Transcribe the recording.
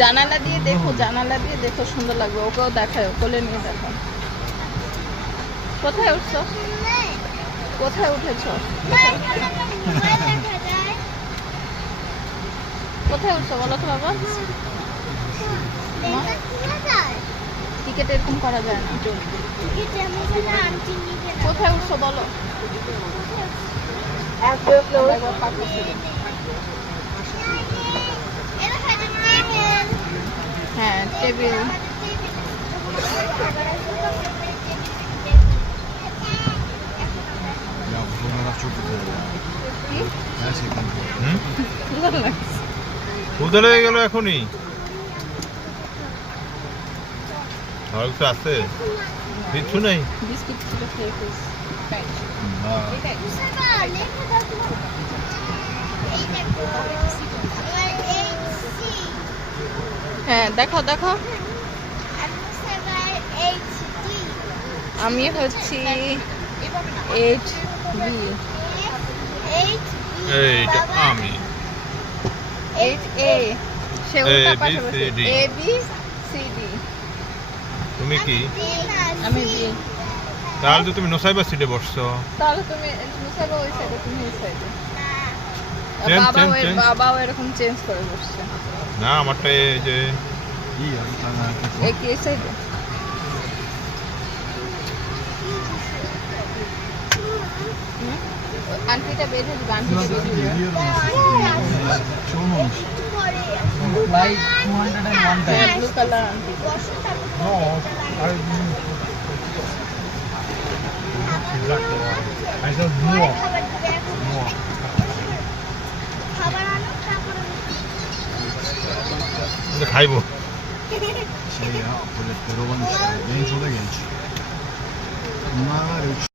জানালা দিয়ে দেখো, জানালা দিয়ে দেখো সুন্দর লাগবে। ওকেও দেখায়, কোলে নিয়ে দেখো। কোথায় উঠছো? কোথায় উঠেছো? কোথায় উঠছো বলো তো বাবা? টিকিট এরকম করা যায় না। কোথায় উঠছো বলো। হ্যাঁ টেবিল। লাগছে। হয়ে গেল এখনই। আর কিছু আছে? কিচ্ছু নেই? বিস্কিট ছিল খেয়ে হ্যাঁ দেখো দেখো। আমি হচ্ছি এইট বি এইটা আমি। A. A B C D তুমি কি? আমি বি তাহলে তো তুমি নোসাইবার সিটে বসছো। তাহলে তুমি মুসাইবা ওই সাইডে তুমি এই সাইডে Change, বাবা এরকম চেঞ্জ করে বসছে। না আমারটা এই যে bir tane erkek এই. কি সাইডে আন্টিটা বেঁধে দিবে আন্টিটা Biraz বেঁধে da দিবে geliyor ama. Hiç olmamış. Like 201 হ্যাঁ times. Blue colour aunty No, I I said more. More. এটা খাইবো Şey ya apoletler olan işte. Genç o da genç. Bunlar var ya üç